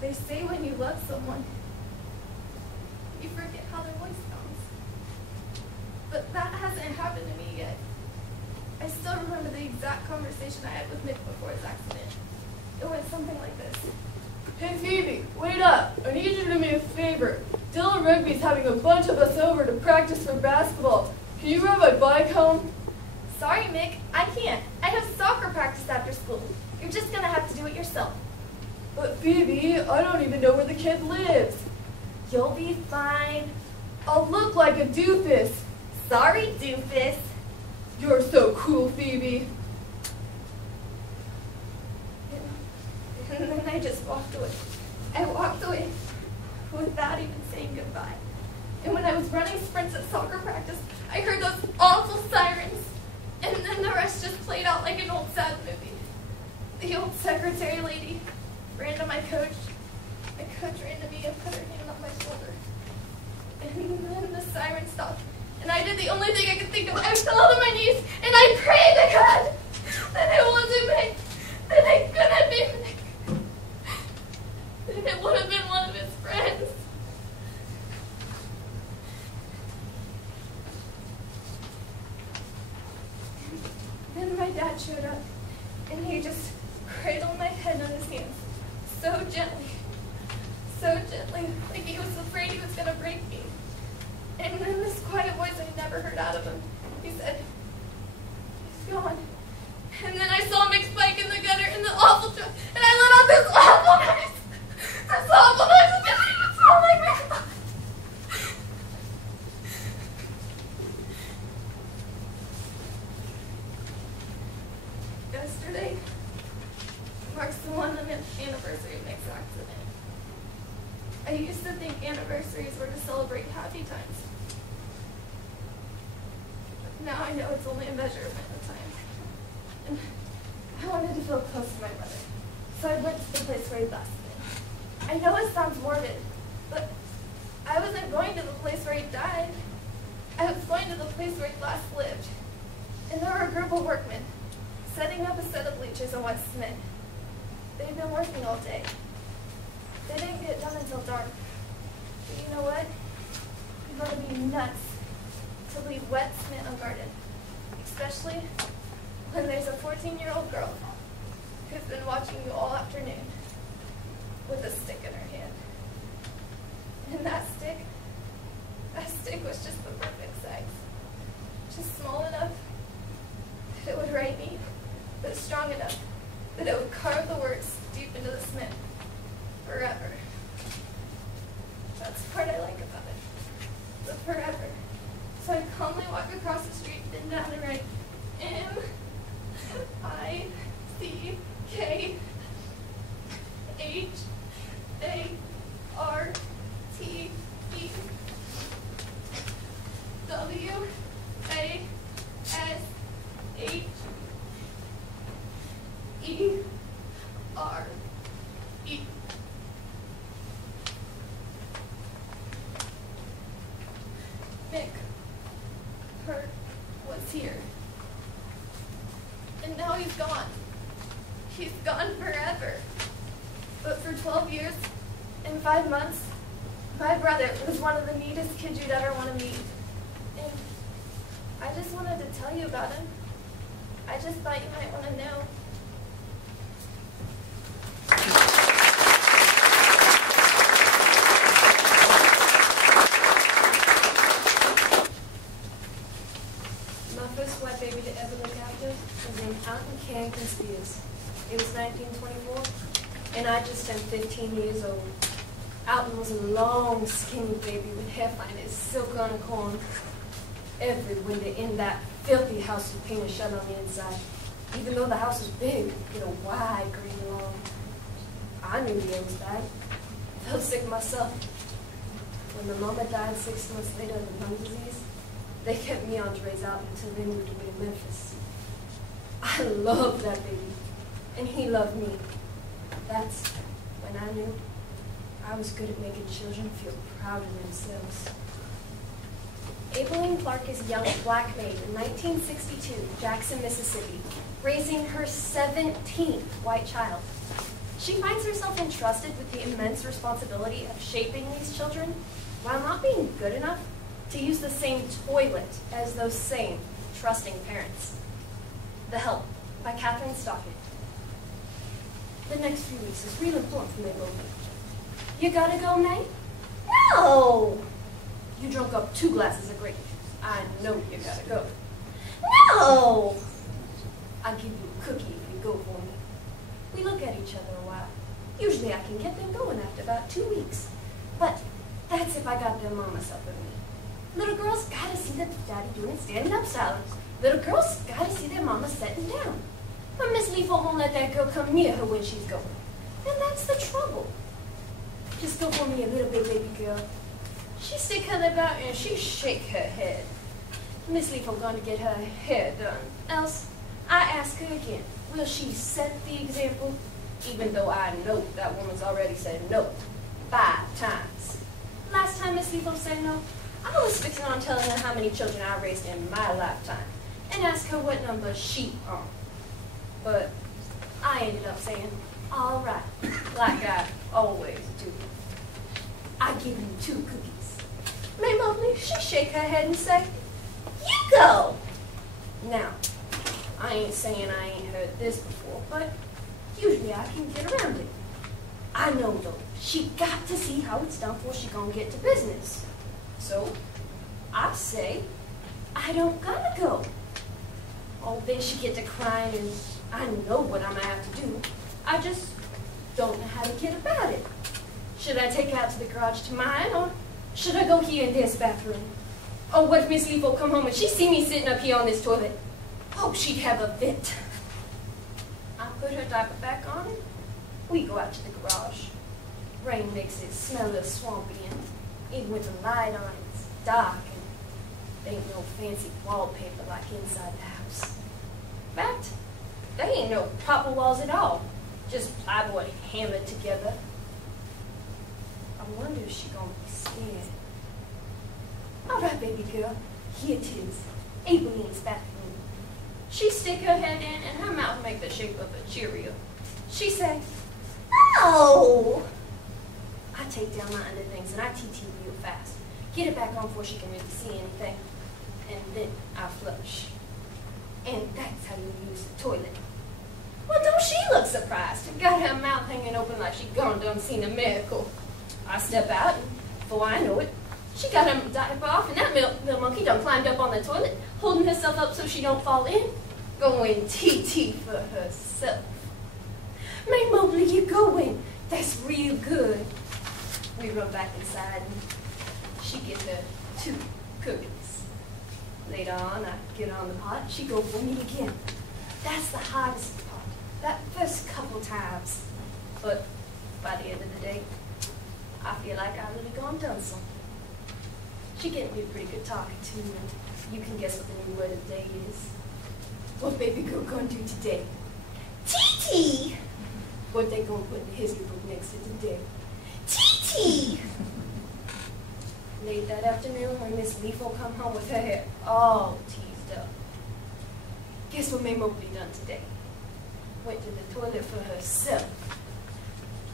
They say when you love someone, you forget how their voice sounds. But that hasn't happened to me yet. I still remember the exact conversation I had with Mick before his accident. It went something like this. Hey Phoebe, wait up. I need you to do me a favor. Dylan Rugby's having a bunch of us over to practice for basketball. Can you ride my bike home? Sorry, Mick, I can't. I have soccer practice after school. You're just gonna have to do it yourself. But Phoebe, I don't even know where the kid lives. You'll be fine. I'll look like a doofus. Sorry, doofus. You're so cool, Phoebe. And then I just walked away. I walked away without even saying goodbye. And when I was running sprints at soccer practice, I heard those awful sirens. And then the rest just played out like an old sad movie. The old secretary lady ran to my coach. My coach ran to me and put her hand on my shoulder. And then the siren stopped. And I did the only thing I could think of. I fell on my knees and I prayed to God that it wasn't Mick, that it couldn't be Mick, that it would have been one of his friends. Then my dad showed up and he just cradled my head on his hands so gently, like he was afraid he was going to break me. And then this quiet voice I never heard out of him, he said, he's gone. And then I saw Mick's bike in the gutter in the awful truck, and I let out this awful noise. This awful noise that didn't even sound like Mick. Yesterday marks the 100th anniversary of Mick's accident. I used to think anniversaries were to celebrate happy times. But now I know it's only a measurement of time. And I wanted to feel close to my brother, so I went to the place where he last been. I know it sounds morbid, but I wasn't going to the place where he died. I was going to the place where he last lived. And there were a group of workmen setting up a set of bleachers in West Smith. They'd been working all day. They didn't get done until dark. But you know what? You're going to be nuts to leave West Smith unguarded. Especially when there's a 14-year-old girl who's been watching you all afternoon with a stick in her hand. And that stick was just the perfect size. Just small enough that it would write me, but strong enough that it would carve the words deep into the cement. Forever. That's the part I like about it. The forever. So I calmly walk across the street, bend down and write M-I-C-K-H-A-R-T-E. Mick Hurt was here. And now he's gone. He's gone forever. But for 12 years and 5 months, my brother was one of the neatest kids you'd ever want to meet. And I just wanted to tell you about him. I just thought you might want to know. My first white baby to ever look after was named Alton Carrington Spears. It was 1924, and I just turned 15 years old. Alton was a long, skinny baby with hair fine as silk on a corn. Every window in that filthy house was painted shut on the inside. Even though the house was big, with a wide green lawn. I knew the air was bad. I felt sick myself. When my mama died 6 months later of lung disease, they kept me on to raise Alton until they moved away to Memphis. I loved that baby, and he loved me. That's when I knew I was good at making children feel proud of themselves. Abilene Clark is a young black maid in 1962, Jackson, Mississippi, raising her 17th white child. She finds herself entrusted with the immense responsibility of shaping these children while not being good enough to use the same toilet as those same trusting parents. The Help by Catherine Stockett. The next few weeks is real important for me, Logan. You gotta go, May? No! You drunk up 2 glasses of grape juice. I know you gotta go. No! I'll give you a cookie if you go for me. We look at each other a while. Usually I can get them going after about 2 weeks. But that's if I got their mamas up with me. Little girls gotta see their daddy doing standing up silence. Little girls gotta see their mama sitting down. But Miss Leafle won't let that girl come near her when she's going. And that's the trouble. Just go for me a little bit, baby girl. She stick her lip out and she shake her head. Miss Leafle gonna get her hair done. Else, I ask her again, will she set the example? Even though I know that woman's already said no 5 times. Last time Miss Leafle said no, I was fixing on telling her how many children I raised in my lifetime and ask her what number she on. But I ended up saying, all right, like I always do. I give you 2 cookies. May Mobley, she shake her head and say, you go. Now, I ain't saying I ain't heard this before, but usually I can get around it. I know though, she got to see how it's done before she gonna get to business. So, I say, I don't gotta go. Oh, then she get to crying and I know what I'm gonna have to do. I just don't know how to get about it. Should I take her out to the garage to mine, or should I go here in this bathroom? Oh, what if Miss Leafle come home and she see me sitting up here on this toilet? Oh, she'd have a fit. I put her diaper back on and we go out to the garage. Rain makes it smell a little swampy, and even with the light on, it's dark and there ain't no fancy wallpaper like inside the house. In fact, there ain't no proper walls at all, just plywood hammered together. I wonder if she gonna be scared. All right, baby girl, here it is, Abelin's bathroom. She stick her head in and her mouth make the shape of a Cheerio. She say, oh! I take down my underthings and I TT real fast. Get it back on before she can really see anything. And then I flush. And that's how you use the toilet. Well, don't she look surprised? Got her mouth hanging open like she gone done seen a miracle. I step out and before I know it, she got her diaper off and that little monkey done climbed up on the toilet, holding herself up so she don't fall in, going TT for herself. May Mobley, you going. That's real good. We run back inside and she get her 2 cookies. Later on, I get on the pot, she go for me again. That's the hardest part, that first couple times. But by the end of the day, I feel like I really gone done something. She getting me a pretty good talking to, and you can guess what the new word of the day is. What baby girl gonna do today? TT! What they gonna put in the history book next to today? TT! Late that afternoon when Miss Leafle come home with her hair all teased up. Guess what May Mobley done today? Went to the toilet for herself.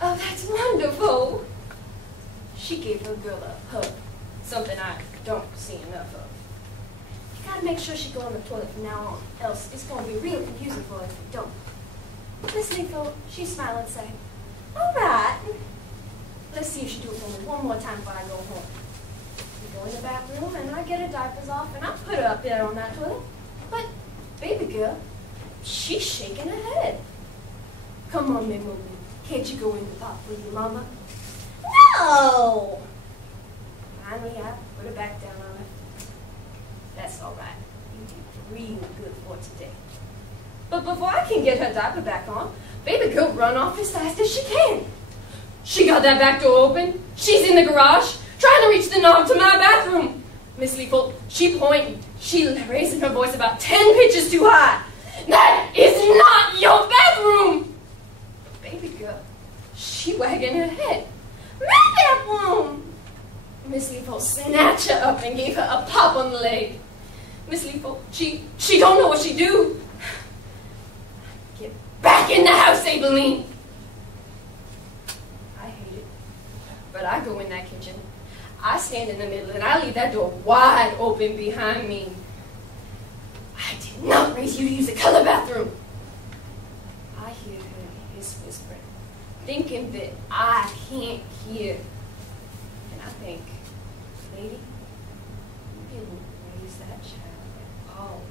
Oh, that's wonderful! She gave her girl a hug, something I don't see enough of. You gotta make sure she go on the toilet from now on, else it's gonna be real confusing for her if you don't. Miss Leafle, she smiled and said, all right. Let's see if she do it for me one more time before I go home. We go in the bathroom and I get her diapers off and I put her up there on that toilet. But, baby girl, she's shaking her head. Come on, May Mobley, can't you go in the pot with your mama? No! Finally, I put her back down on her. That's all right. You did real good for today. But before I can get her diaper back on, baby girl run off as fast as she can. She got that back door open. She's in the garage, trying to reach the knob to my bathroom. Miss Leafle, she pointing. She raising her voice about 10 pitches too high. That is not your bathroom! Baby girl, she wagging her head. My bathroom! Miss Leafle snatched her up and gave her a pop on the leg. Miss Leafle, she don't know what she do. Get back in the house, Abeline! But I go in that kitchen. I stand in the middle and I leave that door wide open behind me. I did not raise you to use the color bathroom. I hear her hiss whispering, thinking that I can't hear. And I think, lady, you didn't raise that child at all.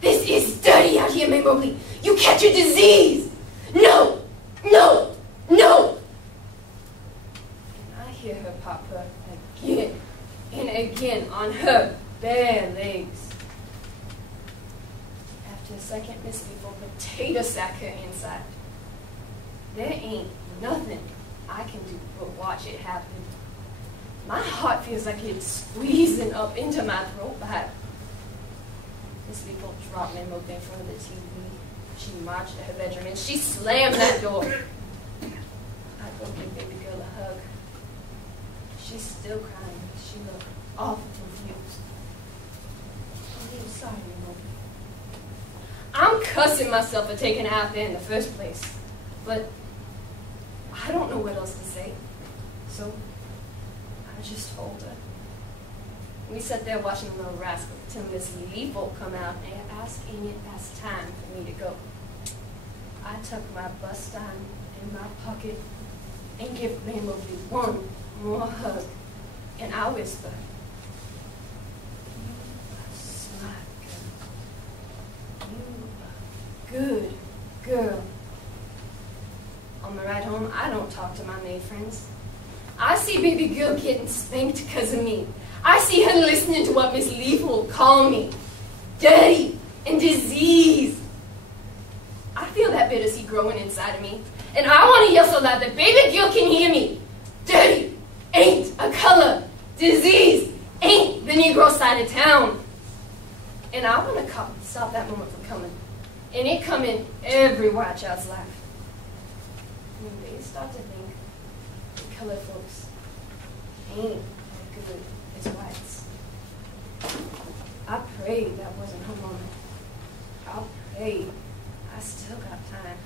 This is dirty out here, May Mobley. You catch a disease. No, no, no. And I hear her pop her again and again on her bare legs. After a second, Miss Leeple potato sack her inside. There ain't nothing I can do but watch it happen. My heart feels like it's squeezing up into my throat back. Miss Leeple dropped May Mobley in front of the TV. She marched to her bedroom and she slammed that door. I go give baby girl a hug. She's still crying. She looked awful confused. I'm sorry, May Mobley. I'm cussing myself for taking her out there in the first place. But I don't know what else to say. So I just told her. We sat there watching the little rascal till Miss Leeple come out and ask ain't it past time for me to go. I tucked my bust down in my pocket and give May Mobley one more hug. And I whisper, you are smart girl. You are good girl. On the ride home, I don't talk to my maid friends. I see baby girl getting spanked because of me. I see her listening to what Miss Leeple call me. Dirty and disease. I feel that bitter seed growing inside of me. And I want to yell so loud that baby girl can hear me. Dirty ain't a color. Disease ain't the Negro side of town. And I want to stop that moment from coming. And it come in every white child's life. When they start to think that colored folks ain't as good as whites. I pray that wasn't her moment. I pray I still got time.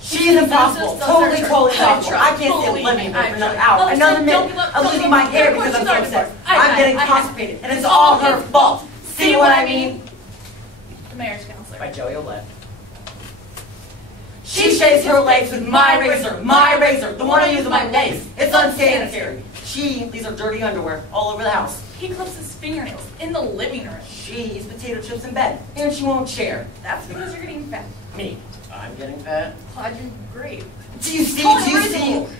She's impossible. Totally impossible. I can't stay living here for another hour. Another minute. I'm losing my hair because I'm so upset. I'm getting constipated, and it's all her fault. See what I mean? The mayor's counselor. By Joey Olette. She shaves her legs with my razor, the one I use on my legs. It's unsanitary. She leaves her dirty underwear all over the house. He clips his fingernails in the living room. She eats potato chips in bed, and she won't share. That's because you're getting fat. Me. I'm getting fat. Claude, you're great. Do you see? Totally Do you see? reasonable.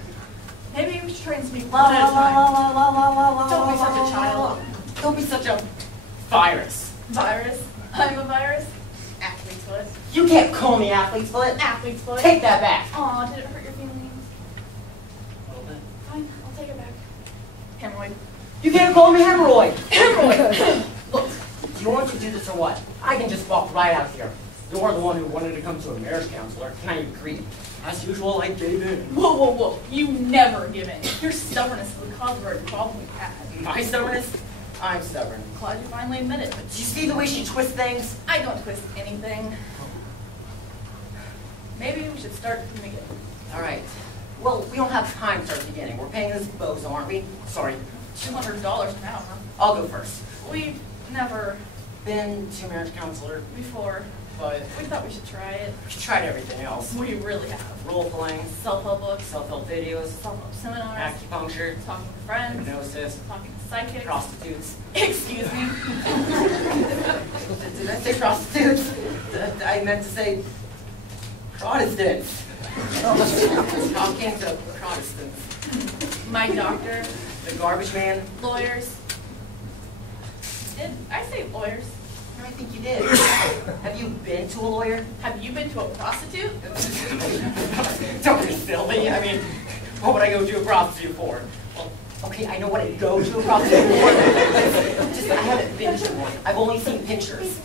Maybe we should try and speak La one at a time. la la. Don't be such a child. Don't be such a virus. Virus? I'm a virus? Athlete's foot. You can't call me athlete's foot. Athlete's foot. Take that back. Aw, did it hurt your feelings? A little bit. Fine, I'll take it back. Hemorrhoid. You can't call me hemorrhoid. Hemorrhoid! Look, do you want to do this or what? I can just walk right out here. You're the one who wanted to come to a marriage counselor, and I agreed. As usual, I gave in. Whoa, whoa, whoa. You never give in. Your stubbornness is the cause of our problem we've had. My stubbornness? I'm stubborn. Claude, you finally admit it, but Do you see the way she twists things? I don't twist anything. Maybe we should start from the beginning. All right. Well, we don't have time to start at the beginning. We're paying this bozo, aren't we? Sorry. $200 an hour, huh? I'll go first. We've never Been to a marriage counselor, before. but We thought we should try it. we tried everything else. We really have. Role playing, Self-help books, self-help videos, self-help seminars, acupuncture, talking to friends, hypnosis, talking to psychics. prostitutes. Excuse me. Did I say prostitutes? I meant to say Protestants. Talking to Protestants. My doctor, The garbage man. lawyers. Did I say lawyers? I think you did. Have you been to a lawyer? Have you been to a prostitute? Don't be silly. I mean, What would I go to a prostitute for? Well, okay, I know what I'd go to a prostitute for. Just, I haven't been to one. I've only seen pictures.